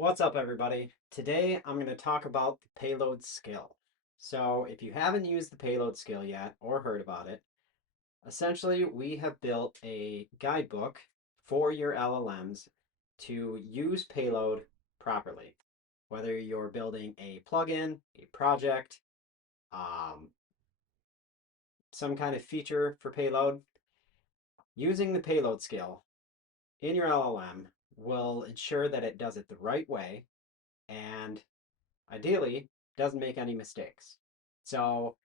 What's up, everybody? Today I'm going to talk about the payload skill. So if you haven't used the payload skill yet or heard about it, essentially we have built a guidebook for your LLMs to use payload properly. Whether you're building a plugin, a project, um, some kind of feature for payload, using the payload skill in your LLM will ensure that it does it the right way and ideally doesn't make any mistakes. So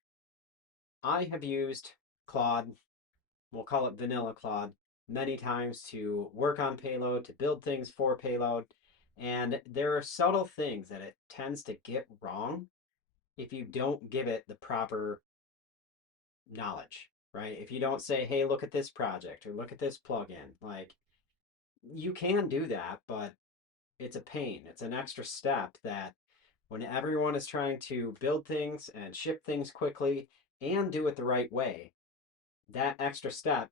I have used Claude, we'll call it vanilla Claude, many times to work on payload, to build things for payload. And there are subtle things that it tends to get wrong if you don't give it the proper knowledge, right? If you don't say, hey, look at this project or look at this plugin, like you can do that, but it's a pain. It's an extra step that when everyone is trying to build things and ship things quickly and do it the right way, that extra step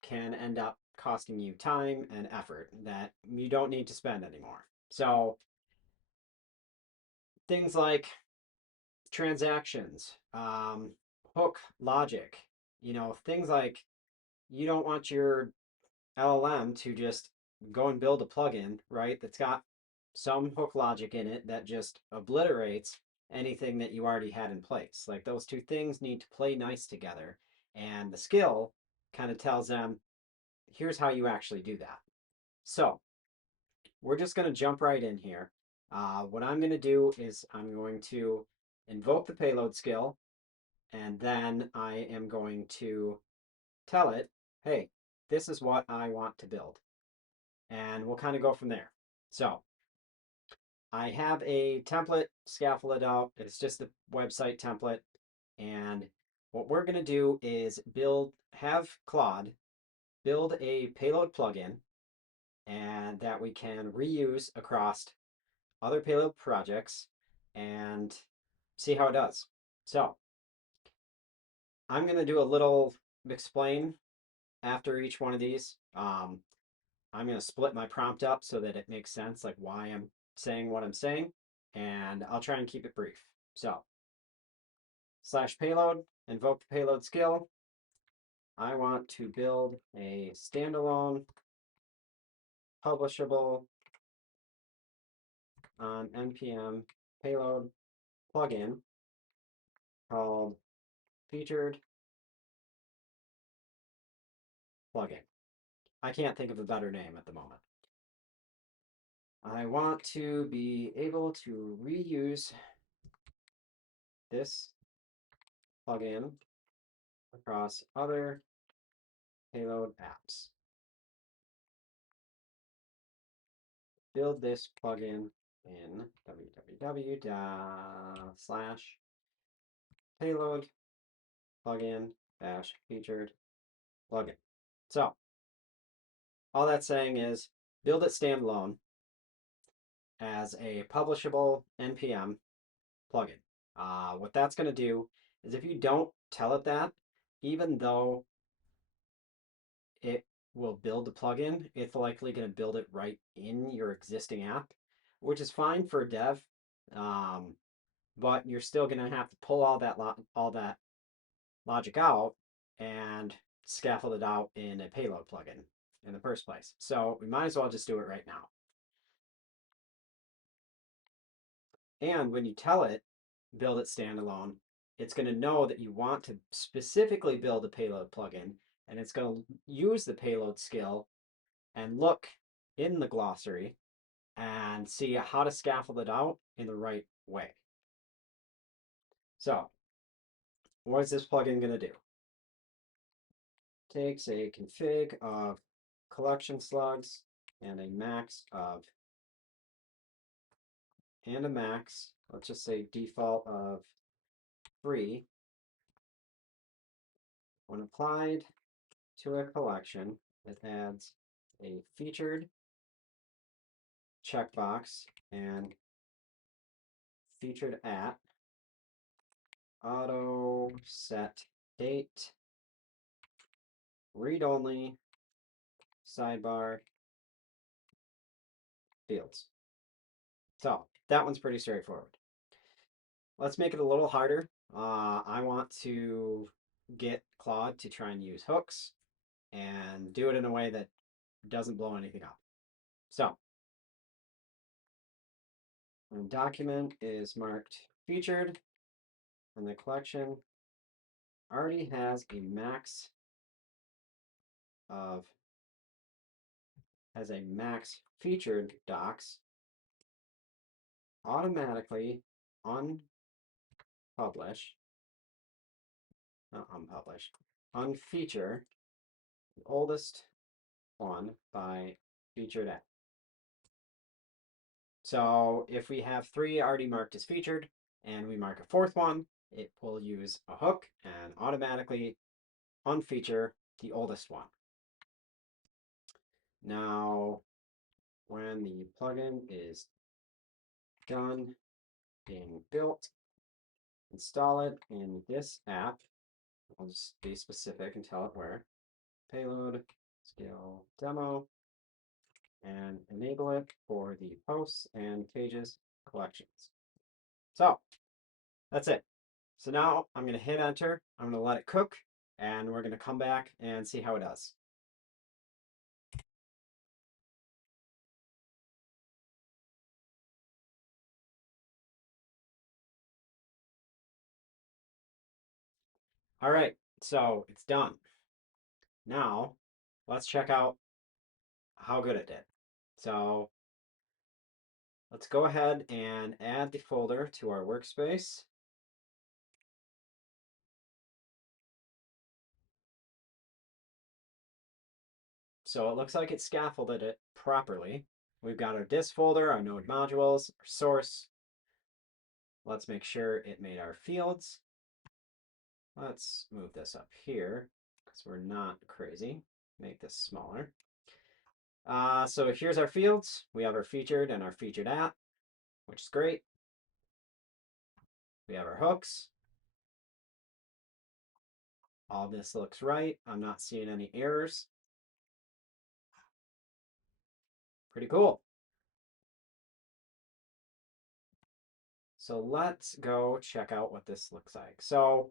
can end up costing you time and effort that you don't need to spend anymore. So things like transactions, hook logic, things like you don't want your LLM to just go and build a plugin, right? That's got some hook logic in it that just obliterates anything that you already had in place. Like those two things need to play nice together. And the skill kind of tells them, here's how you actually do that. So we're just going to jump right in here. What I'm going to do is I'm going to invoke the payload skill, and then I am going to tell it, hey, this is what I want to build. And we'll kind of go from there. So I have a template scaffolded out. It's just a website template. And what we're going to do is have Claude build a payload plugin and that we can reuse across other payload projects and see how it does. So I'm going to do a little explain after each one of these. I'm going to split my prompt up so that it makes sense, like why I'm saying what I'm saying, and I'll try and keep it brief. So, /payload, invoke the payload skill. I want to build a standalone, publishable on NPM payload plugin called featured plugin. I can't think of a better name at the moment. I want to be able to reuse this plugin across other payload apps. Build this plugin in www./payload plugin-featured plugin. So all that's saying is build it standalone as a publishable NPM plugin. What that's going to do is if you don't tell it that, even though it will build the plugin, it's likely going to build it right in your existing app, which is fine for dev, but you're still going to have to pull all that logic out and scaffold it out in a payload plugin in the first place. So we might as well just do it right now. And when you tell it, build it standalone, it's going to know that you want to specifically build a payload plugin, and it's going to use the payload skill and look in the glossary and see how to scaffold it out in the right way. So what is this plugin going to do? Takes a config of collection slugs and a max, let's just say default of 3. When applied to a collection, it adds a featured checkbox and featured at auto set date read only sidebar fields. So that one's pretty straightforward. Let's make it a little harder. I want to get Claude to try and use hooks and do it in a way that doesn't blow anything up. So, when document is marked featured, and the collection already has a max of featured docs, automatically unfeature the oldest one by featured at. So if we have 3 already marked as featured and we mark a 4th one, it will use a hook and automatically unfeature the oldest one. Now, when the plugin is done being built, install it in this app. I'll just be specific and tell it where. Payload skill demo, and enable it for the posts and pages collections. So that's it. So now I'm going to hit enter. I'm going to let it cook, and we're going to come back and see how it does. All right, so it's done. Now let's check out how good it did. So let's go ahead and add the folder to our workspace. So it looks like it scaffolded it properly. We've got our disk folder, our node modules, our source. Let's make sure it made our fields. Let's move this up here because we're not crazy. Make this smaller. So here's our fields. We have our featured and our featured at, which is great. We have our hooks. All this looks right. I'm not seeing any errors. Pretty cool. So let's go check out what this looks like. So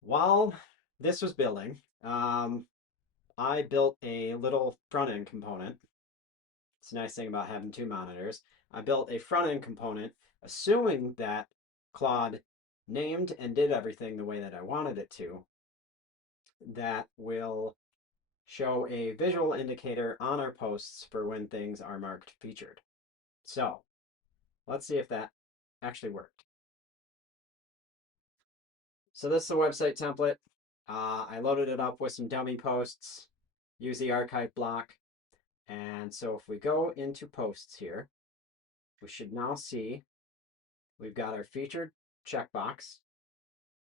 while this was building, I built a little front-end component. It's a nice thing about having 2 monitors. I built a front-end component assuming that Claude named and did everything the way that I wanted it to, that will show a visual indicator on our posts for when things are marked featured. So let's see if that actually worked. So this is the website template. I loaded it up with some dummy posts, use the archive block. And so if we go into posts here, we should now see we've got our featured checkbox.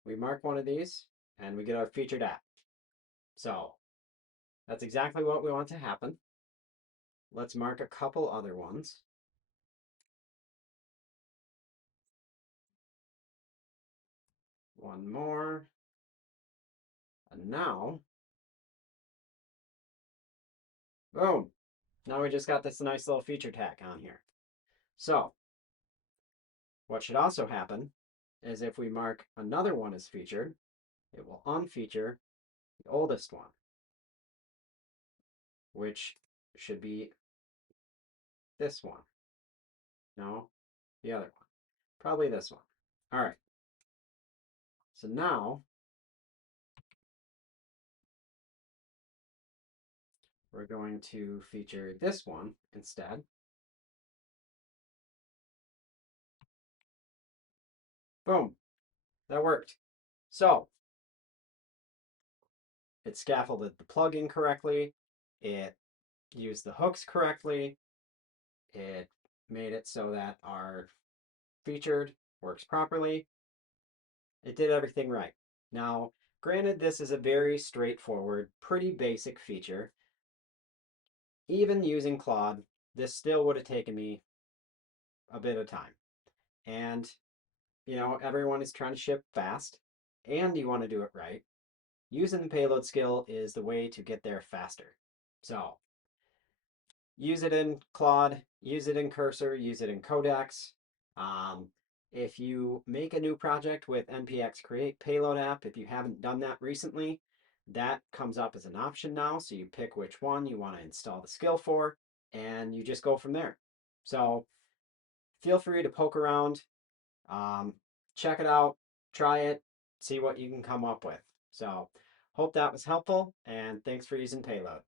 We mark one of these and we get our featured at. So that's exactly what we want to happen. Let's mark a couple other ones. One more. And now, boom. Now we just got this nice little feature tag on here. So what should also happen is if we mark another one as featured, it will unfeature the oldest one, which should be this one. No, the other one. Probably this one. All right. So now we're going to feature this one instead. Boom. That worked. So it scaffolded the plugin correctly. It used the hooks correctly. It made it so that our featured works properly. It did everything right. Now, granted, this is a very straightforward, pretty basic feature. Even using Claude, this still would have taken me a bit of time. And, you know, everyone is trying to ship fast, and you want to do it right. Using the payload skill is the way to get there faster. So use it in Claude, use it in Cursor, use it in Codex. Um, if you make a new project with npx create payload app, if you haven't done that recently, that comes up as an option now. So you pick which one you want to install the skill for, and you just go from there. So feel free to poke around, um, check it out, try it, see what you can come up with. So hope that was helpful, and thanks for using Payload.